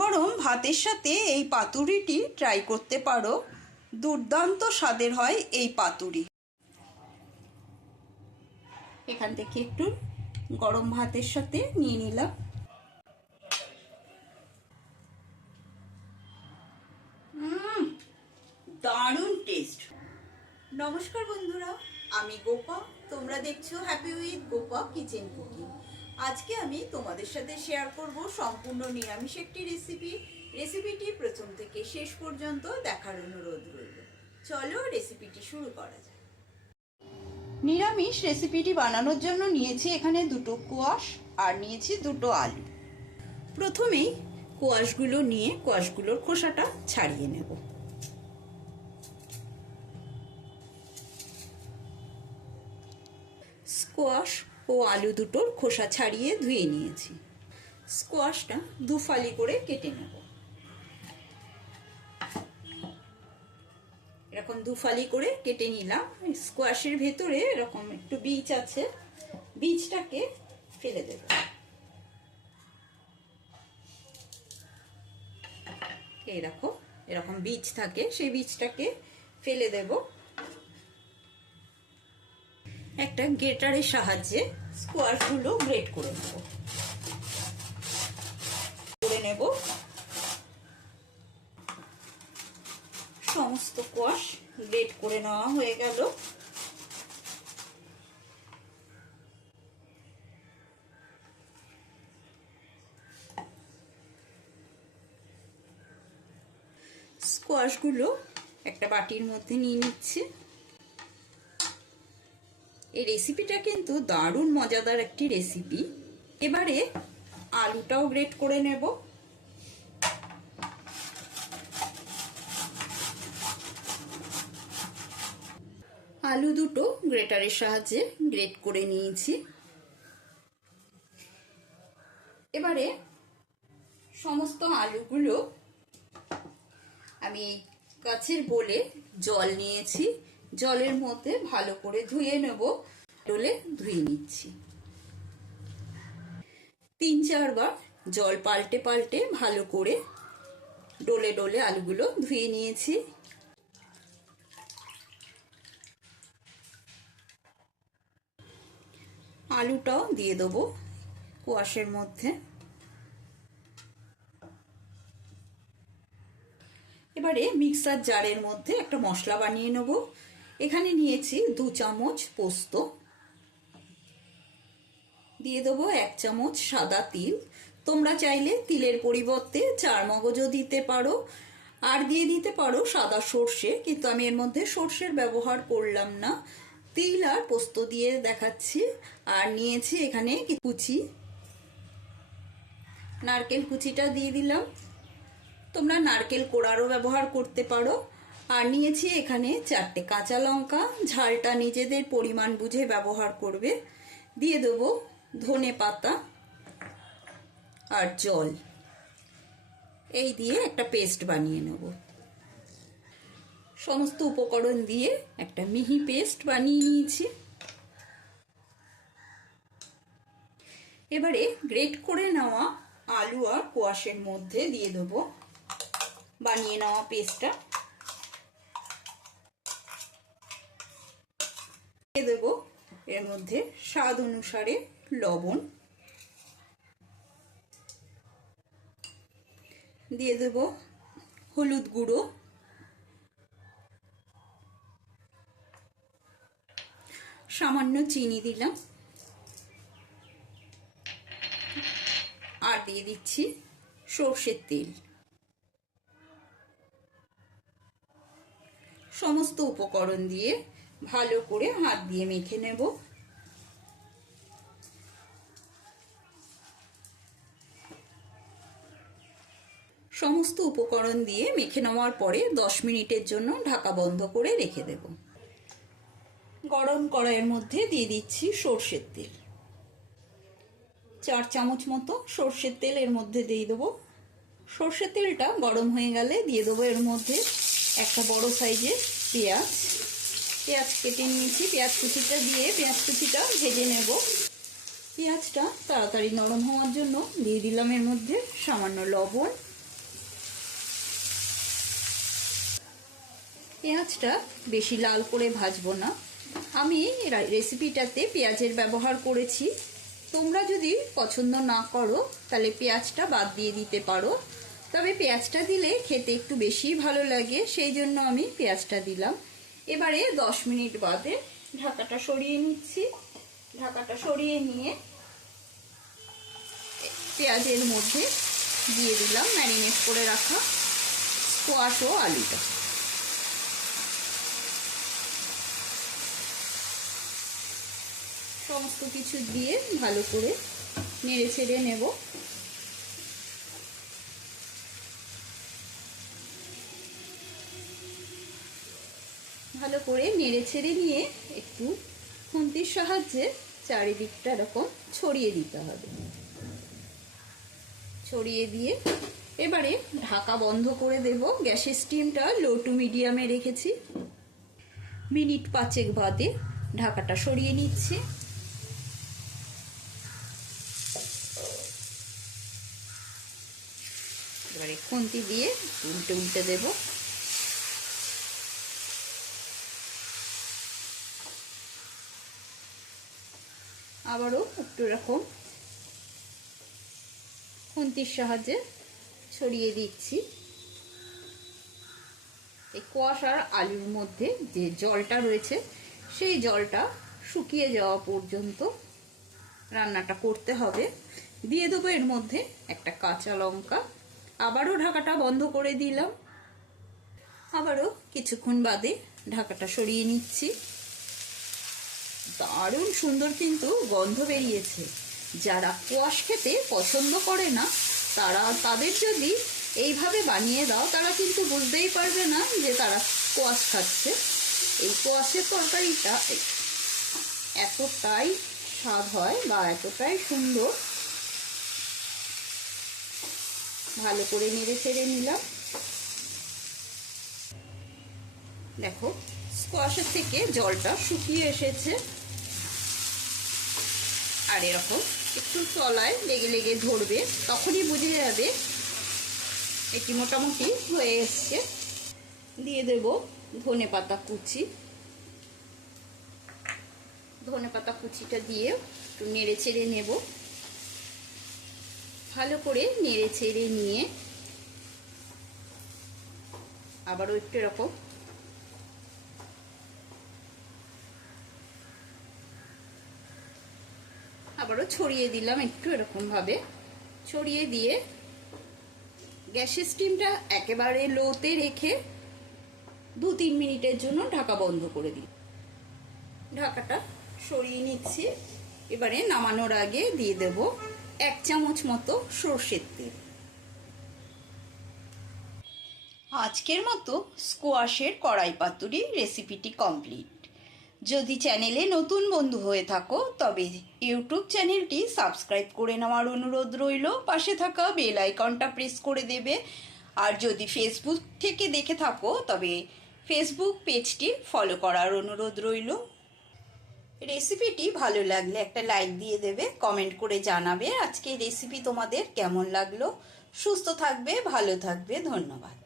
গরম ভাতের সাথে এই পাতুরিটি ট্রাই করতে পারো। দুর্দান্ত স্বাদের হয় এই পাতুরি। এখান থেকে একটু গরম ভাতের সাথে নিয়ে নিলাম। দারুণ টেস্ট। নমস্কার বন্ধুরা, আমি গোপা, তোমরা দেখছো happy with Gopa kitchen cooking. আজকে আমি তোমাদের সাথে শেয়ার করব সম্পূর্ণ নিরামিষ একটি রেসিপিটি প্রথম থেকে শেষ পর্যন্ত দেখার অনুরোধ রইল। চলো রেসিপিটি শুরু করা যাক। নিরামিষ রেসিপিটি বানানোর জন্য নিয়েছি এখানে দুটো কোয়াশ আর নিয়েছি দুটো আলু। প্রথমেই কোয়াশগুলো নিয়ে কোয়াশগুলোর খোসাটা ছাড়িয়ে নেব। স্কোয়াশ ও আলু দুটোর খোসা ছাড়িয়ে ধুয়ে নিয়েছি। স্কোয়াশটা দুফালি করে কেটে নেব। এরকম দুফালি করে কেটে নিলাম। স্কোয়াশের ভেতরে এরকম একটু বীজ আছে, বীজটাকে ফেলে দেব। এরকম বীজ থাকে, সেই বীজটাকে ফেলে দেব। একটা গ্রেটারের সাহায্যে স্কোয়াশগুলো গ্রেট করে নেব। সমস্ত কোয়াশ গ্রেট করে নেওয়া হয়ে গেল। স্কোয়াশগুলো একটা বাটির মধ্যে নিয়ে নিচ্ছি। এই রেসিপিটা কিন্তু দারুণ মজাদার একটি রেসিপি। এবারে আলুটাও গ্রেট করে নেব। আলু দুটো গ্রেটারের সাহায্যে গ্রেট করে নিয়েছি। এবারে সমস্ত আলুগুলো আমি কাচের বোলে জল নিয়েছি, জলের মধ্যে ভালো করে ধুয়ে নেব। ডোলে ধুয়ে নিচ্ছি। 3-4 বার জল পাল্টে পাল্টে ভালো করে ডোলে ডোলে আলুগুলো ধুয়ে নিয়েছি। আলুটাও দিয়ে দেবো কোয়াশের মধ্যে। এবারে মিক্সার জারের মধ্যে একটা মশলা বানিয়ে নেব। এখানে নিয়েছি 2 চামচ পোস্ত, দিয়ে দেবো 1 চামচ সাদা তিল। তোমরা চাইলে তিলের পরিবর্তে চারমগজও দিতে পারো, আর দিয়ে দিতে পারো সাদা সর্ষে, কিন্তু আমি এর মধ্যে সর্ষের ব্যবহার করলাম না, তিল আর পোস্ত দিয়ে দেখাচ্ছি। আর নিয়েছি এখানে কুচি, নারকেল কুচিটা দিয়ে দিলাম। তোমরা নারকেল কোড়ারও ব্যবহার করতে পারো। আর নিয়েছি এখানে 4টে কাঁচা লঙ্কা, ঝালটা নিজেদের পরিমাণ বুঝে ব্যবহার করবে। দিয়ে দেবো ধনে পাতা আর জল। এই দিয়ে একটা পেস্ট বানিয়ে নেব। সমস্ত উপকরণ দিয়ে একটা মিহি পেস্ট বানিয়ে নিয়েছি। এবারে গ্রেট করে নেওয়া আলু আর কোয়াশের মধ্যে দিয়ে দেবো বানিয়ে নেওয়া পেস্টটা। দিয়ে দেবো এর মধ্যে স্বাদ অনুসারে লবণ, দিয়ে দেব হলুদ গুঁড়ো, সামান্য চিনি দিলাম, আর দিয়ে দিচ্ছি সর্ষের তেল। সমস্ত উপকরণ দিয়ে ভালো করে হাত দিয়ে মেখে নেব। সমস্ত উপকরণ দিয়ে মেখে নেওয়ার পরে 10 মিনিটের জন্য ঢাকা বন্ধ করে রেখে দেব। গরম কড়াইয়ের মধ্যে দিয়ে দিচ্ছি সর্ষের তেল। 4 চামচ মতো সর্ষের তেল এর মধ্যে দিয়ে দেবো। সর্ষের তেলটা গরম হয়ে গেলে দিয়ে দেবো এর মধ্যে একটা বড় সাইজের পেঁয়াজ। পেঁয়াজ কেটে নিয়েছি, পেঁয়াজ কুচিটা দিয়ে পেঁয়াজ কুচিটা ভেজে নেব। পেঁয়াজটা তাড়াতাড়ি নরম হওয়ার জন্য দিয়ে দিলাম এর মধ্যে সামান্য লবণ পেঁয়াজটা বেশি লাল করে ভাজবো না। আমি রেসিপিটাতে পেঁয়াজের ব্যবহার করেছি। তোমরা যদি পছন্দ না করো তাহলে পেঁয়াজটা বাদ দিয়ে দিতে পারো, তবে পেঁয়াজটা দিলে খেতে একটু বেশি ভালো লাগে, সেই জন্য আমি পেঁয়াজটা দিলাম। এবারে 10 মিনিট বাদে ঢাকাটা সরিয়ে নিচ্ছি। ঢাকাটা সরিয়ে নিয়ে পেঁয়াজের মধ্যে দিয়ে দিলাম ম্যারিনেট করে রাখা স্কোয়াশ ও আলুটা। সমস্ত কিছু দিয়ে ভালো করে নেড়ে ছেড়ে নেব। ভালো করে নেড়ে ছেড়ে নিয়ে একটু খুন্তির সাহায্যে চারিদিকটা এরকম ছড়িয়ে দিতে হবে। ছড়িয়ে দিয়ে এবারে ঢাকা বন্ধ করে দেব। গ্যাসের স্টিমটা লো টু মিডিয়ামে রেখেছি। মিনিট 5 বাদে ঢাকাটা সরিয়ে নিচ্ছি। এবারে খুন্তি দিয়ে উল্টে উল্টে দেব। আবারও একটু এরকম খুন্তির সাহায্যে ছড়িয়ে দিচ্ছি। এই কোয়াশ আর আলুর মধ্যে যে জলটা রয়েছে সেই জলটা শুকিয়ে যাওয়া পর্যন্ত রান্নাটা করতে হবে। দিয়ে দেবো এর মধ্যে একটা কাঁচা লঙ্কা। আবারও ঢাকাটা বন্ধ করে দিলাম। আবারও কিছুক্ষণ বাদে ঢাকাটা সরিয়ে নিচ্ছি। দারুণ সুন্দর কিন্তু গন্ধ বেরিয়েছে। যারা কোয়াশ খেতে পছন্দ করে না তাদের যদি এইভাবে বানিয়ে দাও তারা কিন্তু বুঝতেই পারবে না যে তারা কোয়াশ খাচ্ছে। এই কোয়াশের তরকারিটা এতটাই স্বাদ হয় বা এতটাই সুন্দর। ভালো করে নেড়ে ছেড়ে নিলাম। দেখো স্কোয়াশের থেকে জলটা শুকিয়ে এসেছে, আর এরকম একটু তলায় লেগে লেগে ধরবে, তখনই বুঝে যাবে এটি মোটামুটি হয়ে এসছে। দিয়ে দেব ধনেপাতা কুচি। ধনেপাতা কুচিটা দিয়ে একটু নেড়ে ছেড়ে নেব। ভালো করে নেড়ে ছেড়ে নিয়ে আবারও একটু এরকম আবারও ছড়িয়ে দিলাম। একটু এরকম ভাবে ছড়িয়ে দিয়ে গ্যাসের স্টিমটা একেবারে লোতে রেখে 2-3 মিনিটের জন্য ঢাকা বন্ধ করে দিই। ঢাকাটা সরিয়ে নিচ্ছি। এবারে নামানোর আগে দিয়ে দেব 1 চামচ মতো সরষের তেল। আজকের মতো স্কোয়াশের কড়াই পাতুরি রেসিপিটি কমপ্লিট। যদি চ্যানেলে নতুন বন্ধু হয়ে থাকো তবে ইউটিউব চ্যানেলটি সাবস্ক্রাইব করে নেওয়ার অনুরোধ রইল। পাশে থাকা বেল আইকনটা প্রেস করে দেবে। আর যদি ফেসবুক থেকে দেখে থাকো তবে ফেসবুক পেজটি ফলো করার অনুরোধ রইল। রেসিপিটি ভালো লাগলে একটা লাইক দিয়ে দেবে, কমেন্ট করে জানাবে আজকে রেসিপি তোমাদের কেমন লাগলো। সুস্থ থাকবে, ভালো থাকবে, ধন্যবাদ।